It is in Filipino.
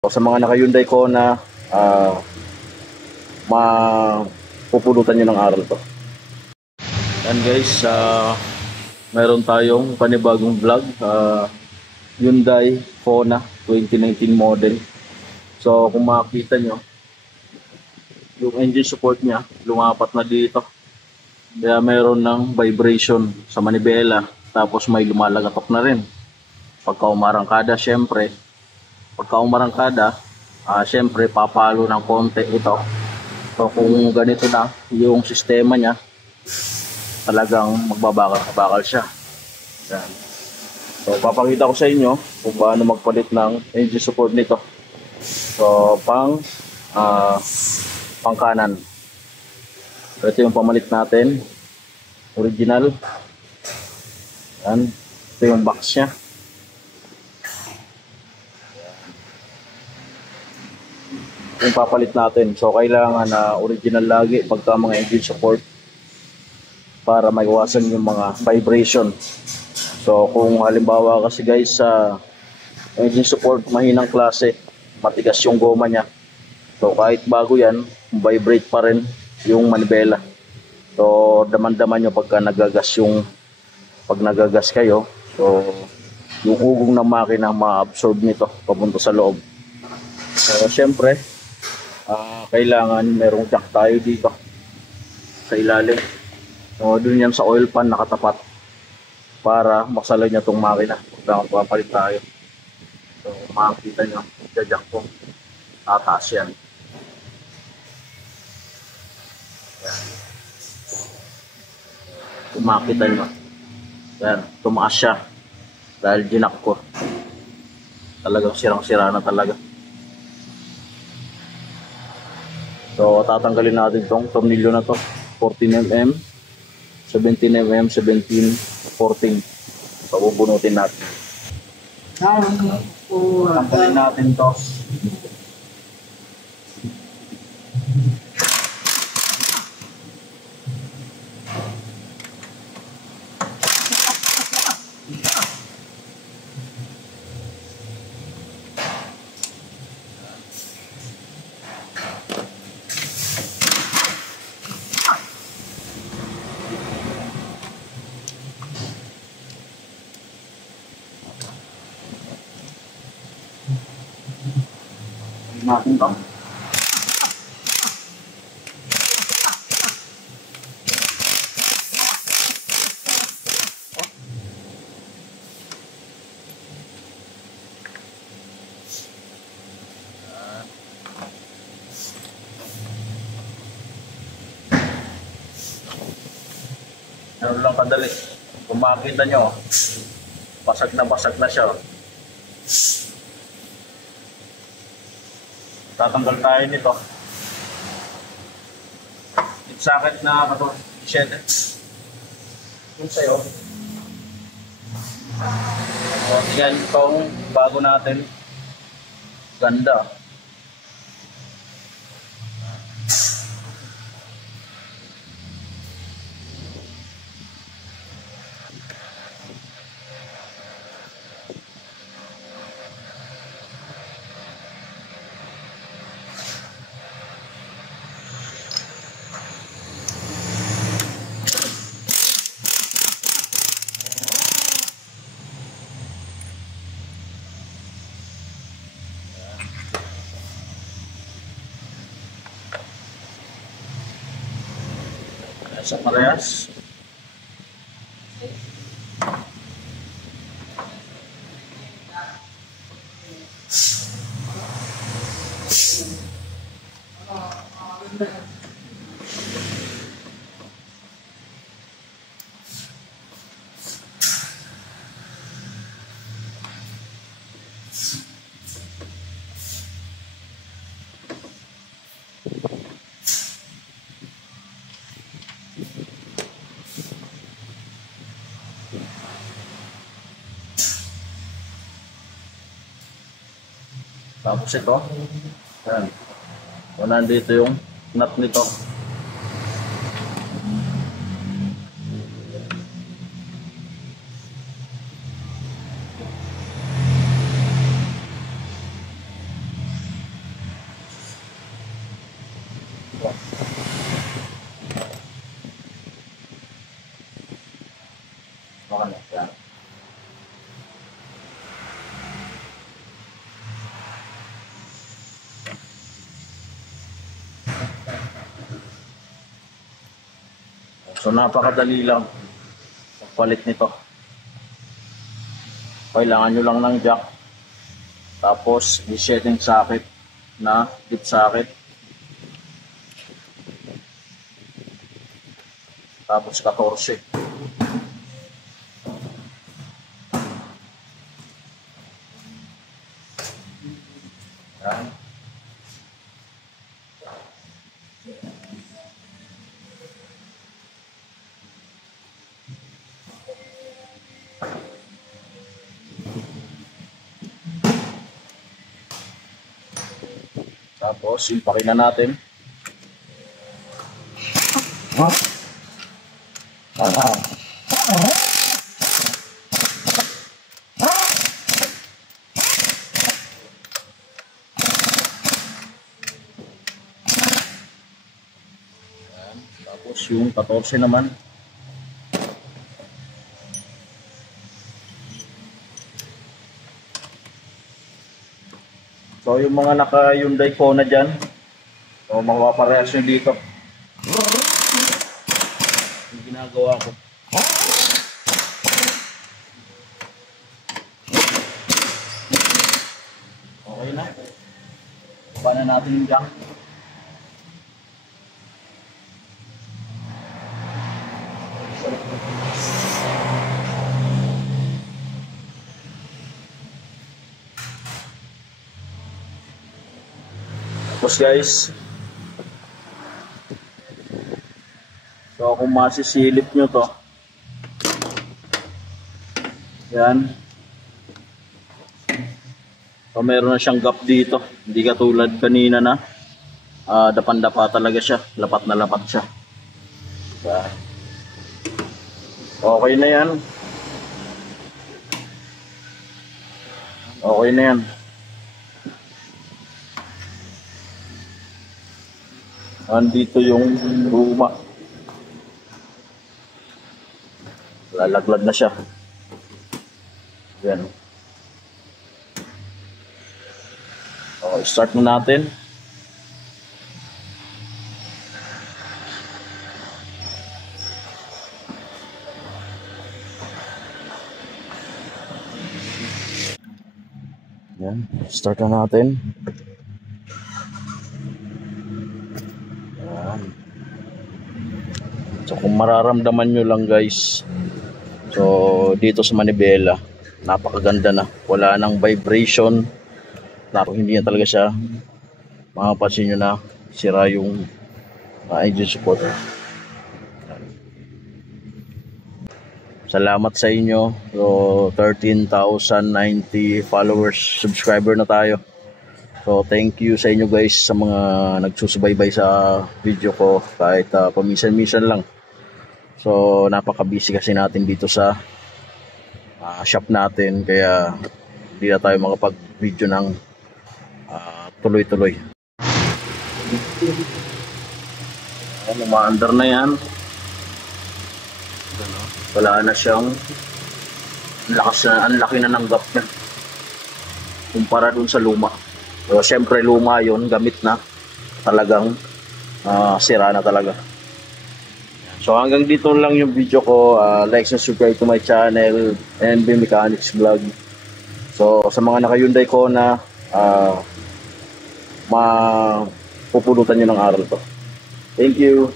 O sa mga naka-Hyundai Kona, mapupulutan nyo ng aral to. Yan guys, meron tayong panibagong vlog, Hyundai Kona 2019 model. So kung makikita nyo, yung engine support nya lumapat na dito. Kaya meron ng vibration sa manibela, tapos may lumalagatok na rin. Pagka umarangkada, syempre, syempre papalo ng konti ito. So kung ganito na yung sistema niya, talagang magbabakal siya. Yan. So papakita ko sa inyo kung paano magpalit ng engine support nito. So pang kanan. Ito yung pamalit natin, original. Yan. Ito yung box nya. Yung papalit natin. So kailangan na original lagi pagka mga engine support para maiwasan yung mga vibration. So kung halimbawa kasi guys sa engine support mahinang klase, matigas yung goma nya. So kahit bago yan, vibrate pa rin yung manibela. So daman-daman nyo pagka nagagas kayo, so yung ugong ng makina ma-absorb nito papunta sa loob. So syempre kailangan merong jack tayo dito sa ilalim. So dun yan sa oil pan nakatapat para maksaloy niya tong makina pag papalit tayo. So makikita nyo, jack ko tataas yan. Kung makikita nyo, yan, tumaas siya dahil ginak ko. Talagang sirang-sira na talaga. So tatanggalin natin tong tornilyo na to, 14mm, 17mm, 17, 14. So bubunutin natin. Tanggalin natin to. Natin to. Meron lang kadali. Kung makikita nyo, basag na siya. Tatanggal tayo nito. Sakit na 14. Yung sa'yo. Yan itong bago natin. Ganda. Sa parehas. Tapos ito, yan. So, nandito yung nut nito. Yan. So napakadali lang palit nito. Kailangan nyo lang ng jack, tapos resetting socket na dip socket, tapos 14. Yan. Tapos ipakin na natin. Tapos yung 14 naman. So yung mga naka Hyundai Kona dyan, so mapaparehas nyo dito. Yung ginagawa ko. Okay na. Baba na natin yung jack. Tapos guys, so kung masisilip nyo to, yan, so meron na siyang gap dito, hindi katulad kanina na dapan-dapa talaga siya, lapat na lapat siya. Yan. Okay na yan, okay na yan. Andito yung luma. Lalaglag na siya. Yan. Okay, start na natin. Yan, start na natin. So kung mararamdaman nyo lang guys, so dito sa manibela, napakaganda na, wala nang vibration, hindi na talaga siya, makapansin nyo na sira yung engine support. Salamat sa inyo. So 13,090 followers, subscriber na tayo. So thank you sa inyo guys, sa mga nagsusubaybay sa video ko kahit paminsan-minsan lang. So napaka-busy kasi natin dito sa shop natin, kaya hindi na tayo makapag-video ng tuloy-tuloy. Umaandar na yan. Wala na siyang ang laki na ng gap niya kumpara dun sa luma. So syempre luma yon, gamit na, talagang sira na talaga. So hanggang dito lang yung video ko. Like and subscribe to my channel, NB Mechanics Vlog. So sa mga naka Hyundai Kona, mapupulutan nyo ng aral to. Thank you.